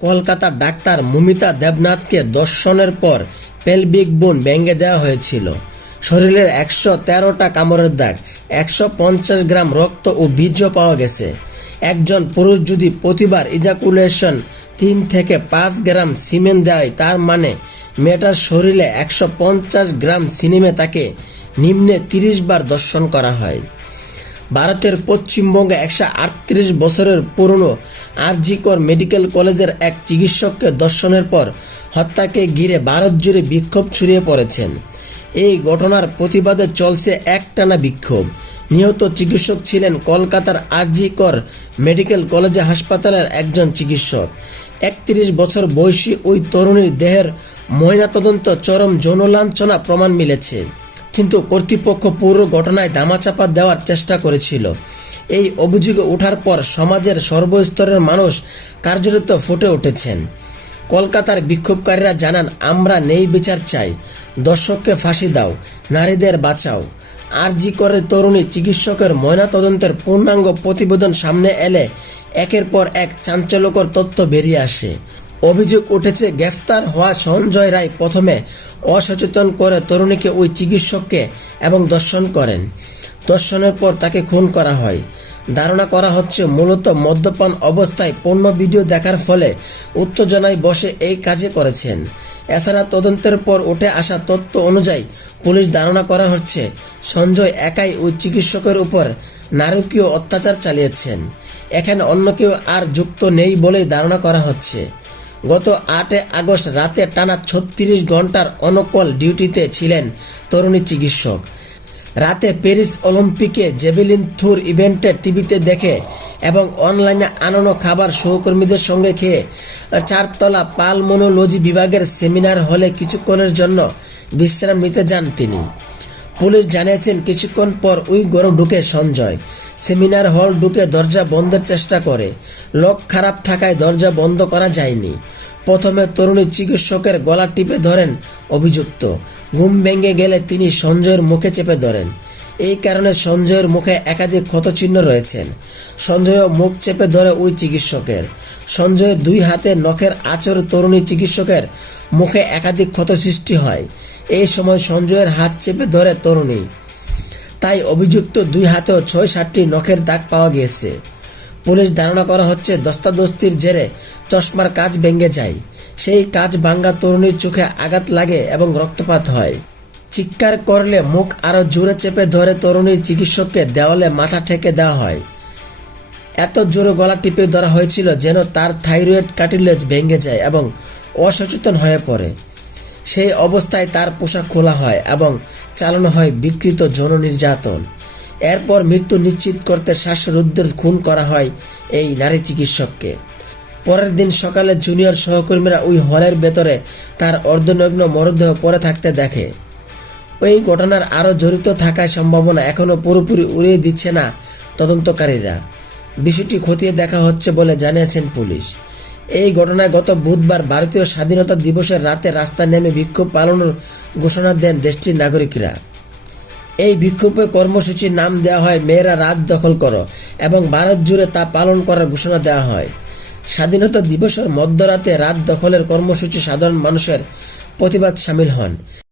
কলকাতার ডাক্তার মুমিতা দেবনাথকে দর্শনের পর পেলভিক বোন ভেঙে দেওয়া হয়েছিল। শরীরের একশো তেরোটা কামড়ের দাগ, একশো পঞ্চাশ গ্রাম রক্ত ও বীর্য পাওয়া গেছে। একজন পুরুষ যদি প্রতিবার ইজাকুলেশন তিন থেকে পাঁচ গ্রাম সিমেন্ট দেয়, তার মানে মেয়েটার শরীরে একশো পঞ্চাশ গ্রাম সিনেমে তাকে নিম্নে তিরিশ বার দর্শন করা হয়। ভারতের পশ্চিমবঙ্গে একশো আটত্রিশ বছরের পুরনো আরজিকর মেডিকেল কলেজের এক চিকিৎসককে দর্শনের পর হত্যাকে ঘিরে ভারত জুড়ে বিক্ষোভ ছড়িয়ে পড়েছেন। এই ঘটনার প্রতিবাদে চলছে একটানা বিক্ষোভ। নিহত চিকিৎসক ছিলেন কলকাতার আরজিকর মেডিকেল কলেজে হাসপাতালের একজন চিকিৎসক। একত্রিশ বছর বয়সী ওই তরুণীর দেহের ময়নাতদন্ত চরম যৌনলাঞ্ছনা প্রমাণ মিলেছে। কিন্তু কর্তৃপক্ষ পুরো ঘটনায় ধামাচাপা দেওয়ার চেষ্টা করেছিল। এই অভিযোগ ওঠার পর সমাজের সর্বস্তরের মানুষ কার্যরত ফুটে উঠেছেন। কলকাতার বিক্ষোভকারীরা জানান, আমরা নেই, বিচার চাই। দর্শককে ফাঁসি দাও, নারীদের বাঁচাও। আর জি করে তরুণী চিকিৎসকের ময়নাতদন্তের পূর্ণাঙ্গ প্রতিবেদন সামনে এলে একের পর এক চাঞ্চল্যকর তথ্য বেরিয়ে আসে। অভিযোগ উঠেছে, গ্রেফতার হওয়া সঞ্জয় রায় প্রথমে অসচেতন করে তরুণীকে ওই চিকিৎসককে এবং দর্শন করেন। দর্শনের পর তাকে খুন করা হয়। ধারণা করা হচ্ছে, মূলত মদ্যপান অবস্থায় পণ্য ভিডিও দেখার ফলে উত্তেজনায় বসে এই কাজে করেছেন। এছাড়া তদন্তের পর উঠে আসা তথ্য অনুযায়ী পুলিশ ধারণা করা হচ্ছে, সঞ্জয় একাই ওই চিকিৎসকের উপর নারকীয় অত্যাচার চালিয়েছেন। এখানে অন্য কেউ আর যুক্ত নেই বলেই ধারণা করা হচ্ছে। গত আটে আগস্ট রাতে টানা ছত্রিশ ঘণ্টার অনকল ডিউটিতে ছিলেন তরুণী চিকিৎসক। রাতে প্যারিস অলিম্পিকে জেভেলিন থুর ইভেন্টে টিভিতে দেখে এবং অনলাইনে আনানো খাবার সহকর্মীদের সঙ্গে খেয়ে চারতলা পালমোনোলজি বিভাগের সেমিনার হলে কিছুক্ষণের জন্য বিশ্রাম নিতে যান তিনি। পুলিশ জানিয়েছেন, কিছুক্ষণ পর ওই ঘরে ঢুকে সঞ্জয়। সেমিনার হল ঢুকে দরজা বন্ধের চেষ্টা করে। লক খারাপ থাকায় দরজা বন্ধ করা যায়নি। প্রথমে তরুণী চিকিৎসকের গলা টিপে ধরেন অভিযুক্ত। ঘুম ভেঙে গেলে তিনি সঞ্জয়ের মুখে চেপে ধরেন। এই কারণে সঞ্জয়ের মুখে একাধিক ক্ষতচিহ্ন রয়েছেন সঞ্জয়ও মুখ চেপে ধরে ওই চিকিৎসকের। সঞ্জয়ের দুই হাতে নখের আচর তরুণী চিকিৎসকের মুখে একাধিক ক্ষত সৃষ্টি হয়। এই সময় সঞ্জয়ের হাত চেপে ধরে তরুণী। তাই অভিযুক্ত দুই হাতেও ছয় সাতটি নখের দাগ পাওয়া গিয়েছে। পুলিশ ধারণা করা হচ্ছে দস্তাদস্তির জেরে চশমার কাজ ভেঙে যায়। সেই কাজ ভাঙ্গা তরুণীর চোখে আঘাত লাগে এবং রক্তপাত হয়। চিৎকার করলে মুখ আরও জোরে চেপে ধরে তরুণীর চিকিৎসককে দেওয়ালে মাথা ঠেকে দেওয়া হয়। এত জোরে গলা টিপে ধরা হয়েছিল যেন তার থাইরয়েড কাটিলেজ ভেঙে যায় এবং অসচেতন হয়ে পড়ে। সেই অবস্থায় তার পোশাক খোলা হয় এবং চালানো হয় বিকৃত যৌন নির্যাতন। এরপর মৃত্যু নিশ্চিত করতে শ্বাসরুদ্ধের খুন করা হয় এই নারী চিকিৎসককে। পরের দিন সকালে জুনিয়র সহকর্মীরা ওই হলের ভেতরে তার অর্ধনগ্ন মরদেহ পড়ে থাকতে দেখে। ওই ঘটনার আরও জড়িত থাকার সম্ভাবনা এখনও পুরোপুরি উড়িয়ে দিচ্ছে না তদন্তকারীরা। বিষয়টি খতিয়ে দেখা হচ্ছে বলে জানিয়েছেন পুলিশ। এই ঘটনায় গত বুধবার ভারতীয় স্বাধীনতা দিবসের রাতে রাস্তায় নেমে বিক্ষোভ পালনের ঘোষণা দেন দেশটির নাগরিকরা। এই বিক্ষোভে কর্মসূচির নাম দেওয়া হয়, মেয়েরা রাত দখল করো এবং ভারত জুড়ে তা পালন করার ঘোষণা দেওয়া হয়। স্বাধীনতা দিবসের মধ্যরাতে রাত দখলের কর্মসূচি সাধারণ মানুষের প্রতিবাদ সামিল হন।